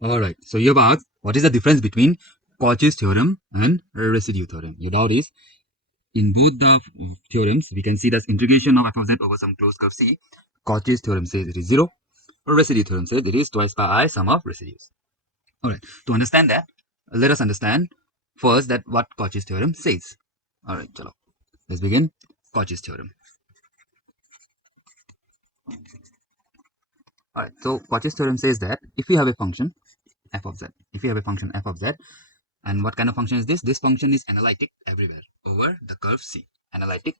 Alright, so you have asked what is the difference between Cauchy's theorem and residue theorem. Your doubt is in both the theorems we can see that integration of f of z over some closed curve C. Cauchy's theorem says it is 0. Residue theorem says it is twice pi I sum of residues. Alright, to understand that, let us understand first that what Cauchy's theorem says. Alright, chalo. Let's begin. Cauchy's theorem. Alright, so Cauchy's theorem says that if you have a function f of z, and what kind of function is this? This function is analytic everywhere over the curve C. Analytic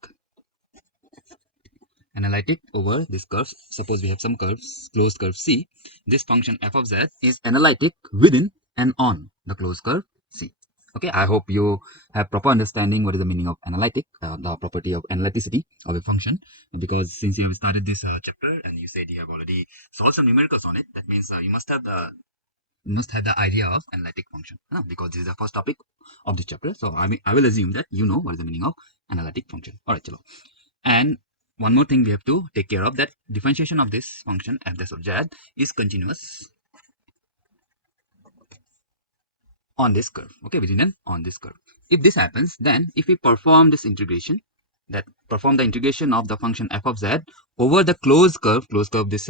over this curve. Suppose we have some curves, closed curve C. This function f of z is analytic within and on the closed curve C. Okay, I hope you have proper understanding what is the meaning of analytic, the property of analyticity of a function. Because since you have started this chapter and you said you have already solved some numericals on it, that means you must have the idea of analytic function, because this is the first topic of this chapter. So I will assume that you know what is the meaning of analytic function. All right, chalo. And one more thing we have to take care of, that differentiation of this function f dash of z is continuous on this curve. Okay, within and on this curve. If this happens, then if we perform this integration, the integration of the function f of z over the closed curve, this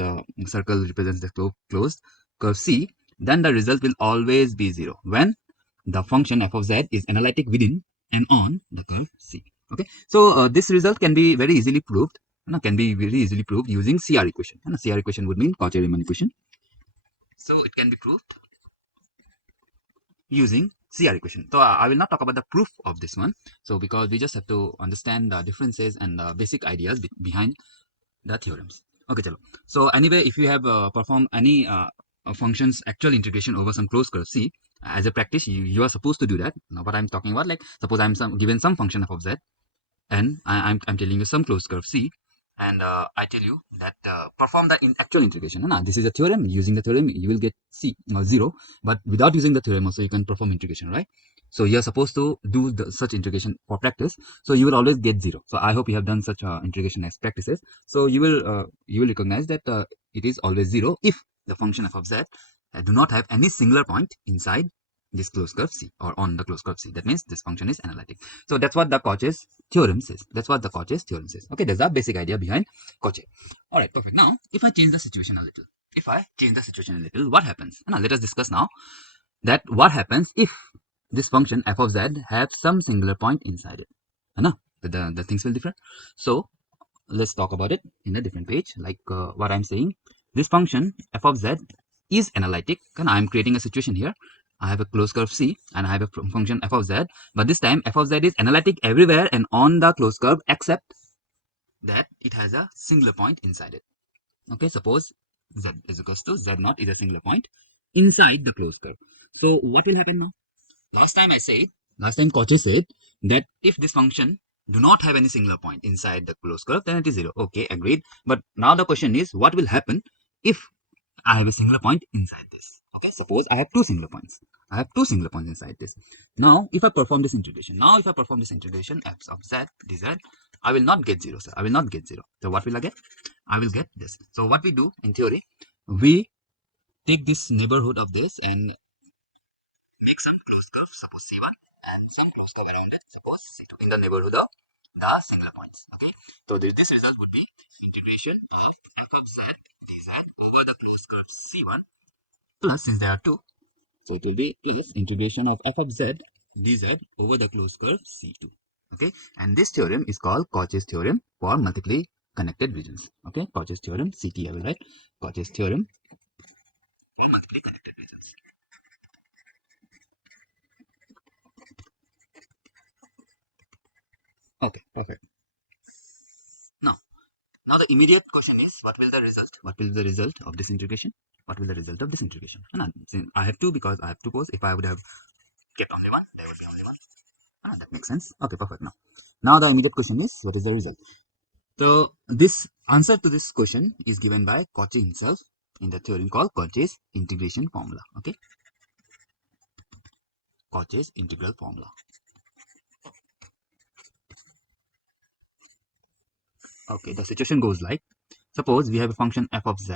circle represents the closed curve C, then the result will always be 0 when the function f of z is analytic within and on the curve C. Okay, so this result can be very easily proved. Using CR equation. CR equation would mean Cauchy-Riemann equation. So it can be proved using CR equation. So I will not talk about the proof of this one. So because we just have to understand the differences and the basic ideas behind the theorems. Okay, chalo. So anyway, if you have performed any functions actual integration over some closed curve C, as a practice, you are supposed to do that. Now, what I'm talking about, like suppose I'm given some function f of z, and I'm telling you some closed curve C, and I tell you that perform the actual integration. This is a theorem. Using the theorem, you will get C or 0, but without using the theorem also you can perform integration, right? So you're supposed to do such integration for practice, so you will always get 0. So I hope you have done such integration as practices. So you will recognize that it is always 0 if the function f of z do not have any singular point inside this closed curve C or on the closed curve C. That means this function is analytic. So that's what the Cauchy's theorem says. Okay, that's the basic idea behind Cauchy. All right, perfect. Now, if I change the situation a little, what happens? Now, let us discuss now that what happens if this function f of z have some singular point inside it. The things will differ. So let's talk about it in a different page. Like what I'm saying, this function f of z is analytic, and I'm creating a situation here. I have a closed curve C and I have a function f of z, but this time f of z is analytic everywhere and on the closed curve except that it has a singular point inside it. Okay, suppose z is equals to z naught is a singular point inside the closed curve. So what will happen now? Last time Cauchy said that if this function do not have any singular point inside the closed curve, then it is 0. Okay, agreed. But now the question is, what will happen if I have a singular point inside this? Okay, suppose I have two singular points. Inside this. Now, if I perform this integration, f of z dz, I will not get 0, sir. I will not get 0. So what will I get? I will get this. So what we do in theory, we take this neighborhood of this and make some closed curve, suppose C1, and some closed curve around it, suppose C2, in the neighborhood of the singular points. Okay, so this result would be integration of f of z dz over the closed curve C1 plus, since there are two, so it will be plus integration of f of z dz over the closed curve C2. Okay, and this theorem is called Cauchy's theorem for multiply connected regions. Okay, Cauchy's theorem, CT I will write, Cauchy's theorem for multiply connected regions. Okay, perfect. Now, the immediate question is, what will the result? What will the result of this integration? And I have two because I have two pose. If I would have kept only one, there would be only one. That makes sense. Okay, perfect. Now the immediate question is, what is the result? So this answer to this question is given by Cauchy himself in the theorem called Cauchy's integration formula. Okay, Cauchy's integral formula. Okay, the situation goes like, suppose we have a function f of z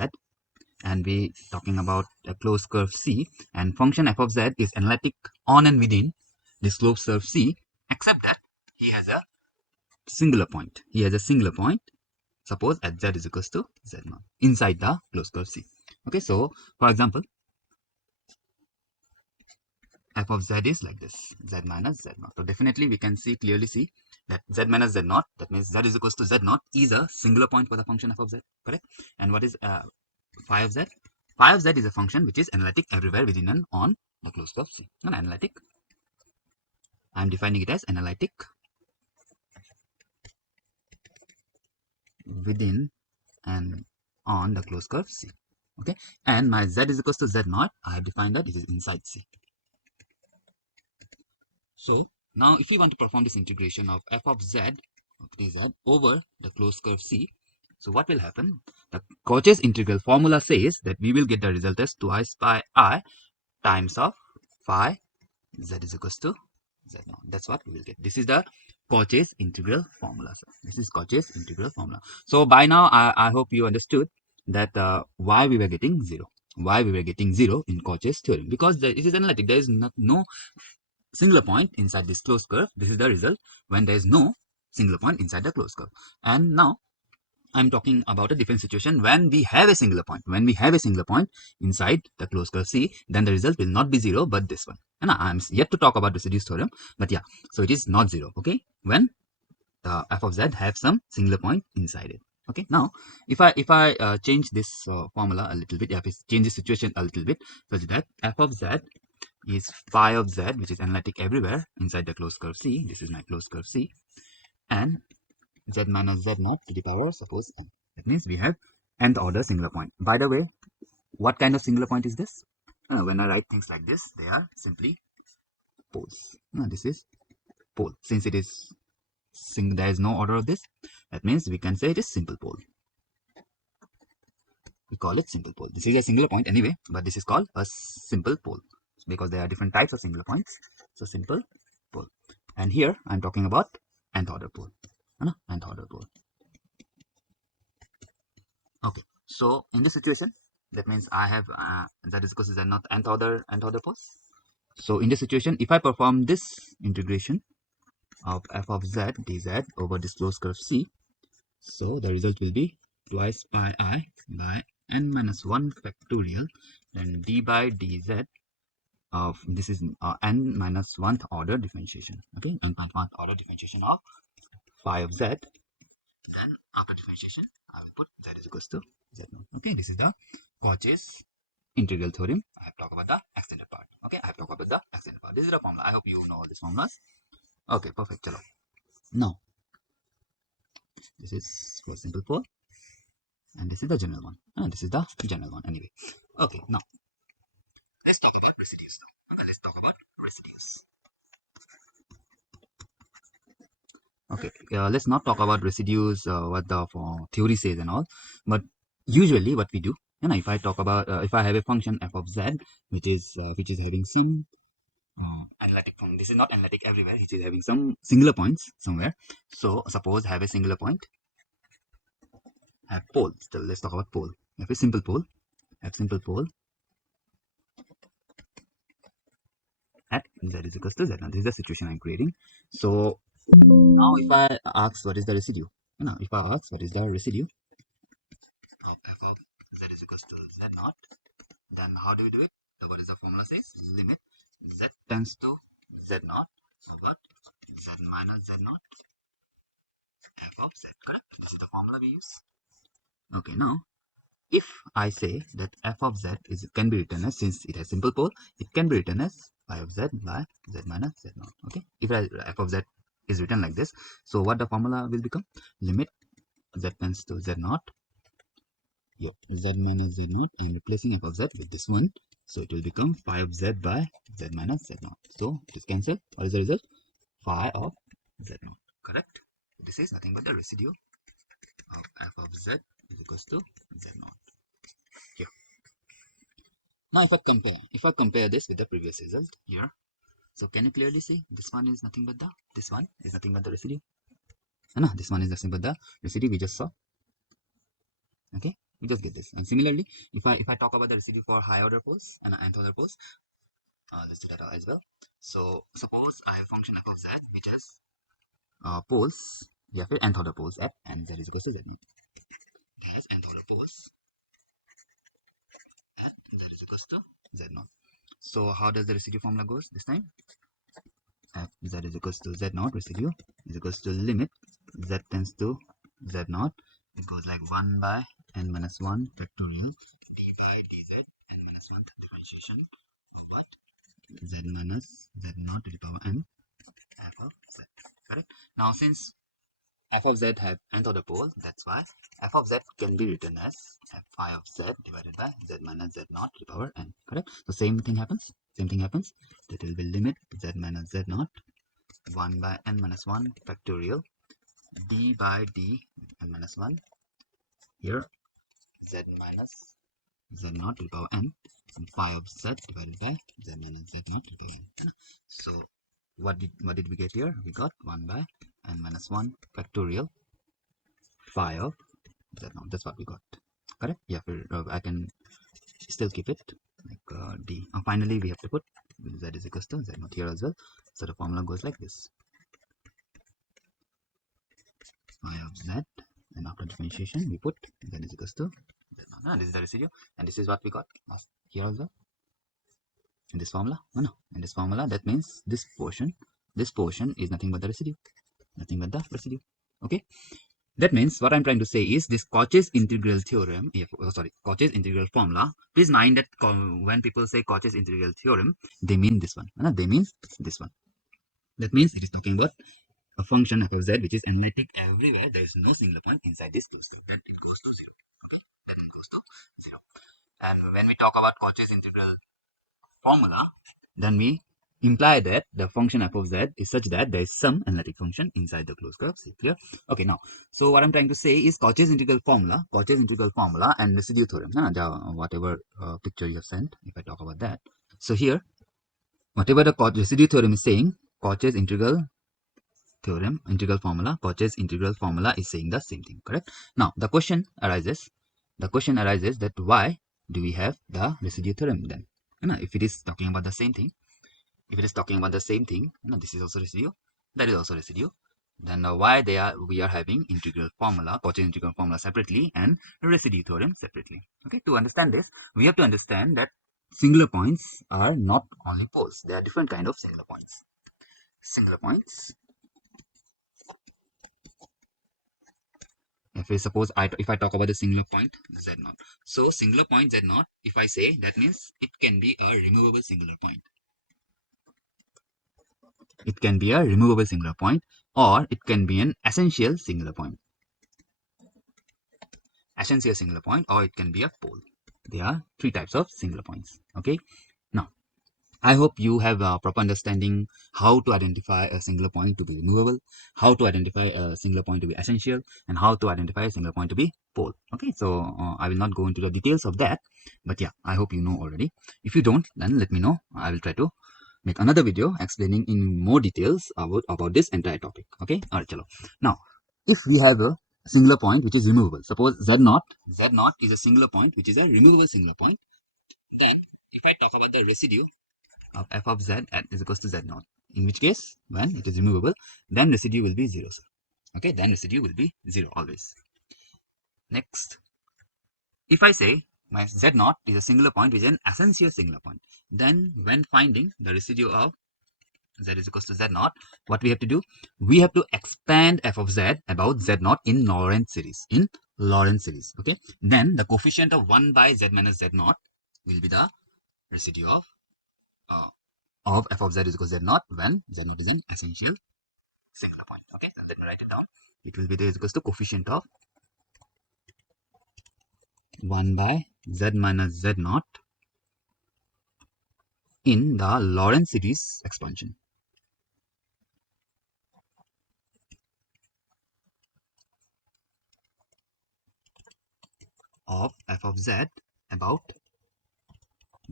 and we talking about a closed curve C, and function f of z is analytic on and within this closed curve C, except that he has a singular point. He has a singular point. Suppose at z is equals to z0 inside the closed curve C. Okay, so for example, f of z is like this, z minus z0. So definitely we can clearly see that z minus z0, that means z is equals to z0 is a singular point for the function f of z, correct? And what is phi of z? Phi of z is a function which is analytic everywhere within and on the closed curve C. And analytic, I am defining it as analytic within and on the closed curve C. Okay, and my z is equals to z0, I have defined that it is inside C. So now if we want to perform this integration of f of z over the closed curve C, so what will happen? The Cauchy's integral formula says that we will get the result as twice pi I times of phi z is equals to z0. That's what we will get. This is the Cauchy's integral formula. So this is Cauchy's integral formula. So by now I hope you understood that why we were getting 0. Why we were getting 0 in Cauchy's theorem, because it is analytic. There is no singular point inside this closed curve. This is the result when there is no singular point inside the closed curve. And now I'm talking about a different situation when we have a singular point. When we have a singular point inside the closed curve C, then the result will not be 0 but this one. And I'm yet to talk about Residue's theorem, but yeah, so it is not 0, okay, when the f of z have some singular point inside it. Okay, now if I change this formula a little bit, if I change the situation a little bit, such that f of z is phi of z, which is analytic everywhere inside the closed curve C. This is my closed curve C, and z minus z0 to the power of suppose n. That means we have nth order singular point. By the way, what kind of singular point is this? When I write things like this, they are simply poles. This is pole. Since it is there is no order of this, that means we can say it is simple pole. We call it simple pole. This is a singular point anyway, but this is called a simple pole because there are different types of singular points. So simple pole. And here I'm talking about nth order pole. Nth order pole. Okay, so in this situation, that means I have that is because these are not nth order poles. So in this situation, if I perform this integration of f of z dz over this closed curve C, so the result will be twice pi I by n minus 1 factorial then d by dz of this is n minus 1th order differentiation. Okay, n minus 1th order differentiation of phi of z. Then after differentiation, I will put z is equals to z0. Okay, this is the Cauchy's integral theorem. I have talked about the extended part. Okay, I have talked about the extended part. This is the formula. I hope you know all these formulas. Okay, perfect. Chalo. Now, this is for simple pole, and this is the general one. And this is the general one anyway. Okay, now let's talk about residues though. Okay, let's talk about residues. Okay, let's not talk about residues, what the theory says and all, but usually what we do, and if I talk about, if I have a function f of z, which is having some analytic function, this is not analytic everywhere, it is having some singular points somewhere. So suppose have a singular point, have pole. Still, let's talk about pole. Have a simple pole, have simple pole at z is equals to z. Now this is the situation I'm creating. So now if I ask what is the residue, if I ask what is the residue of f of z is equals to z0, then how do we do it? So what is the formula says? Limit z tends to z0 over z minus z0 f of z, correct? This is the formula we use. Okay, now if I say that f of z can be written as, since it has simple pole, it can be written as phi of z by z minus z0. Okay, if f of z is written like this, so what the formula will become? Limit z tends to z0, z minus z0, and replacing f of z with this one, so it will become phi of z by z minus z0. So it is cancelled. What is the result? Phi of z0, correct? This is nothing but the residue of f of z is equals to z0 here. Now if I compare this with the previous result here, so can you clearly see this one is nothing but the residue? No, this one is nothing but the residue we just saw. Okay, We just get this. And similarly, if I talk about the residue for high order poles and nth order poles, let's do that as well. So suppose I have function f of z which has poles, yeah, nth order poles at and z is equal to z naught. It has nth order poles at z is equal to z naught. So how does the residue formula goes this time? F z is equals to z naught residue is equals to limit z tends to z naught. It goes like 1 by n minus 1 factorial d by dz n minus 1 differentiation of what? Z minus z naught to the power n f of z. Correct? Now since f of z have nth order pole, that's why f of z can be written as f phi of z divided by z minus z naught to the power n. Correct? So same thing happens. That will be limit z minus z naught 1 by n minus 1 factorial d by d n minus 1 here z minus z naught to the power n and phi of z divided by z minus z naught to the power n. So what did we get here? We got 1 by n minus 1 factorial phi of z naught. That's what we got. Correct? Yeah, I can still keep it like d. Finally, we have to put z is equals to z naught here as well. So the formula goes like this: phi of z, and after differentiation, we put z is equals to z naught. This is the residue, and this is what we got here also. In this formula, in this formula, that means this portion is nothing but the residue, okay. That means what I'm trying to say is this Cauchy's integral theorem, Cauchy's integral formula. Please mind that when people say Cauchy's integral theorem, they mean this one. They mean this one. That means it is talking about a function f of z which is analytic everywhere. There is no singular point inside this closed curve. Then it goes to 0. Okay, then it goes to 0. And when we talk about Cauchy's integral formula, then we imply that the function f of z is such that there is some analytic function inside the closed curve. See clear? Okay, now, so what I'm trying to say is Cauchy's integral formula and residue theorem. Whatever picture you have sent, if I talk about that. So here, whatever the residue theorem is saying, Cauchy's integral formula is saying the same thing, correct? Now, the question arises that why do we have the residue theorem then? If it is talking about the same thing, this is also residue, that is also residue, then why we are having Cauchy integral formula separately and residue theorem separately? Okay, to understand this, we have to understand that singular points are not only poles. There are different kind of singular points. If I talk about the singular point z naught, so singular point z naught, if I say, that means it can be a removable singular point. It can be a removable singular point, or it can be an essential singular point. Or it can be a pole. There are three types of singular points. Okay. Now, I hope you have a proper understanding how to identify a singular point to be removable, how to identify a singular point to be essential, and how to identify a singular point to be pole. Okay, so I will not go into the details of that, but yeah, I hope you know already. If you don't, then let me know. I will try to make another video explaining in more details about this entire topic. Okay, alright, chalo. Now, if we have a singular point which is removable, suppose z naught is a singular point which is a removable singular point, then if I talk about the residue of f of z is equals to z naught, in which case, when it is removable, then residue will be 0, sir. Okay, then residue will be 0 always. Next, if I say my z naught is a singular point which is an essential singular point, then when finding the residue of z is equals to z naught, what we have to do? We have to expand f of z about z naught in Lorentz series. Okay, then the coefficient of 1 by z minus z naught will be the residue of f of z is equal to z naught when z naught is in essential singular point. Okay, so let me write it down. It will be is equals to coefficient of 1 by z minus z naught in the Lorentz series expansion. Of f of z about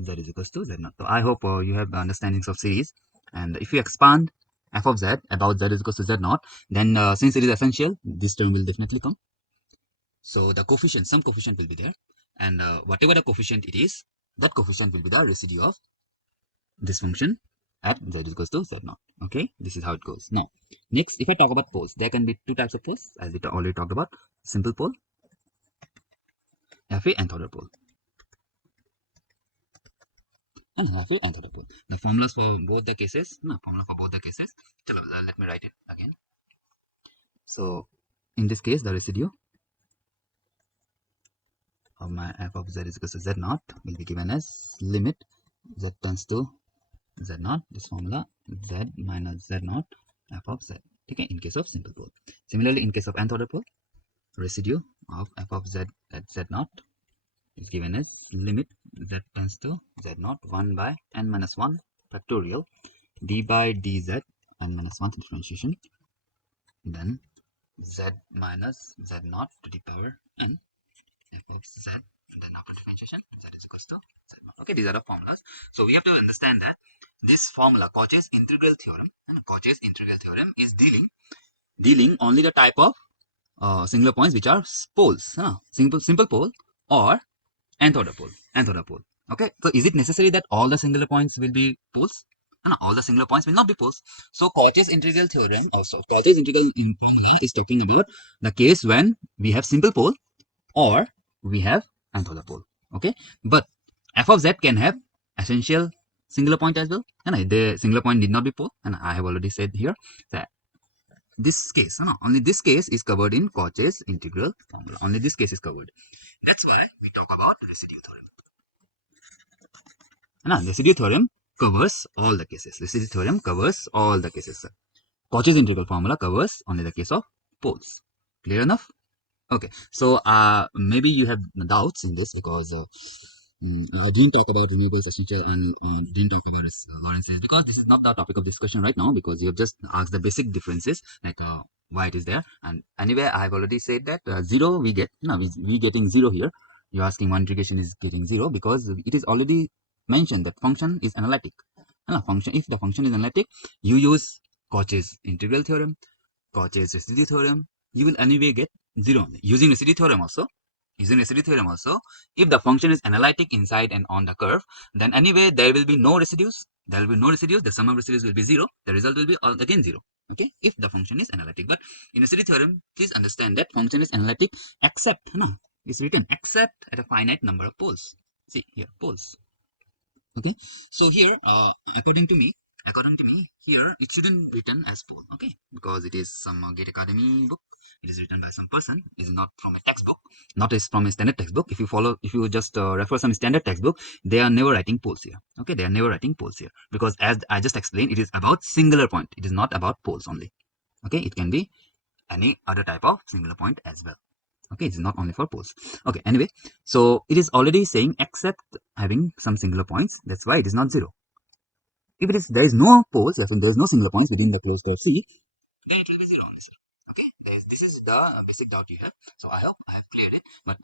z is equals to z naught. So I hope you have the understandings of series. And if you expand f of z about z is equals to z naught, then since it is essential, this term will definitely come. So the coefficient, some coefficient will be there, and whatever the coefficient it is, that coefficient will be the residue of this function at z is equals to z naught. Okay, this is how it goes. Now, next, if I talk about poles, there can be two types of poles, as we already talked about: simple pole, half-wave, nth order pole, and half-wave, nth order pole. The formulas for both the cases, let me write it again. So, in this case, the residue of my f of z is equal to z naught will be given as limit z tends to z naught, this formula, z minus z naught f of z. Okay, in case of simple pole. Similarly, in case of nth order pole, residue of f of z at z naught is given as limit z tends to z naught 1 by n minus 1 factorial d by dz n minus 1 differentiation, then z minus z naught to the power n f of z, and then after differentiation z is equals to z naught. Okay, these are the formulas. So we have to understand that this formula, Cauchy's integral theorem, and Cauchy's integral theorem is dealing only the type of singular points which are poles, simple pole or nth order pole. Okay, so is it necessary that all the singular points will be poles? No, all the singular points will not be poles. So Cauchy's integral theorem, Cauchy's integral formula is talking about the case when we have simple pole or we have nth order pole. Okay, but f of z can have essential singular point as well, and the singular point need not be pole, and I have already said here that this case, only this case is covered in Cauchy's integral formula. Only this case is covered. That's why we talk about residue theorem. Residue theorem covers all the cases. Residue theorem covers all the cases. Cauchy's integral formula covers only the case of poles. Clear enough? Okay. So maybe you have doubts in this because I didn't talk about renewables essential and didn't talk about Lorentz because this is not the topic of discussion right now, because you have just asked the basic differences, like why it is there. And anyway, I have already said that zero we get, we getting zero here. You're asking why integration is getting zero, because it is already mentioned that function is analytic. If the function is analytic, you use Cauchy's integral theorem, Cauchy's residue theorem, you will anyway get zero. Using residue theorem also, if the function is analytic inside and on the curve, then anyway there will be no residues. The sum of residues will be zero. The result will be again zero. Okay, if the function is analytic. But in residue theorem, please understand that function is analytic except, it's written except at a finite number of poles. See here, poles. Okay, so here according to me here it shouldn't written as pole. Okay, because it is some Gate Academy book. It is written by some person. It is not from a textbook, not as from a standard textbook. If you just refer some standard textbook, they are never writing poles here. Okay, they are never writing poles here, because as I just explained, it is about singular point. It is not about poles only. Okay, it can be any other type of singular point as well. Okay, it's not only for poles. Okay, anyway, so it is already saying except having some singular points. That's why it is not zero. If there is no poles, there is no singular points within the closed curve C, then it will be zero. Okay, this is the basic doubt you have. So I hope I have cleared it. But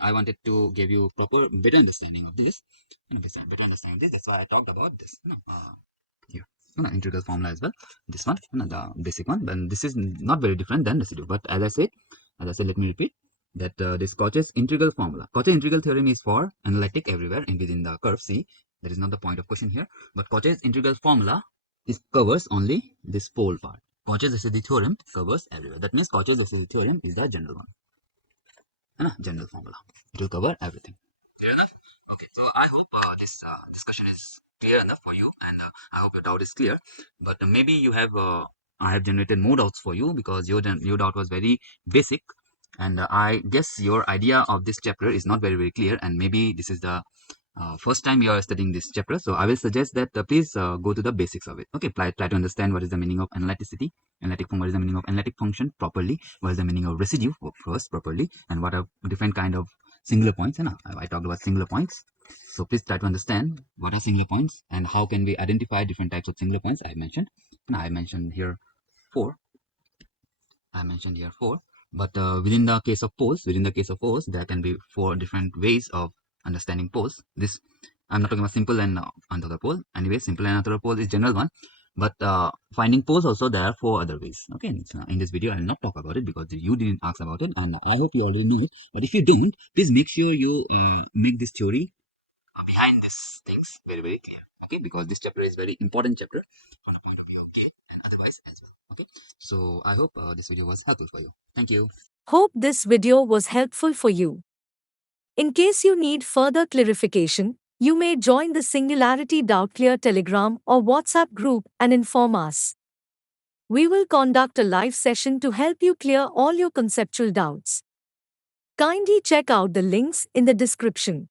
I wanted to give you better understanding of this. That's why I talked about this. Here, integral formula as well. This one, the basic one. Then this is not very different than residue. But as I said, let me repeat that this Cauchy's integral formula. Cauchy's integral theorem is for analytic everywhere and within the curve C. That is not the point of question here. But Cauchy's integral formula covers only this pole part. Cauchy's residue theorem covers everywhere. That means Cauchy's residue theorem is the general one. General formula. It will cover everything. Clear enough? Okay. So I hope this discussion is clear enough for you, and I hope your doubt is clear. But maybe you have I have generated more doubts for you, because your doubt was very basic, and I guess your idea of this chapter is not very clear, and maybe this is the first time you are studying this chapter. So I will suggest that please go to the basics of it. Okay, try to understand what is the meaning of analyticity, what is the meaning of analytic function properly, what is the meaning of residue first properly, and what are different kind of singular points. And I talked about singular points. So please try to understand what are singular points and how can we identify different types of singular points. I mentioned here four. But within the case of poles, there can be four different ways of understanding poles. This I'm not talking about simple and another pole. Anyway, simple and another pole is general one. But finding poles also there are 4 other ways. Okay, in this video I will not talk about it because you didn't ask about it, and I hope you already know it. But if you don't, please make sure you make this theory behind these things very, very clear. Okay, because this chapter is very important chapter from the point of view of K and otherwise as well. Okay, so I hope this video was helpful for you. Thank you. Hope this video was helpful for you. In case you need further clarification, you may join the Singularity Doubt Clear Telegram or WhatsApp group and inform us. We will conduct a live session to help you clear all your conceptual doubts. Kindly check out the links in the description.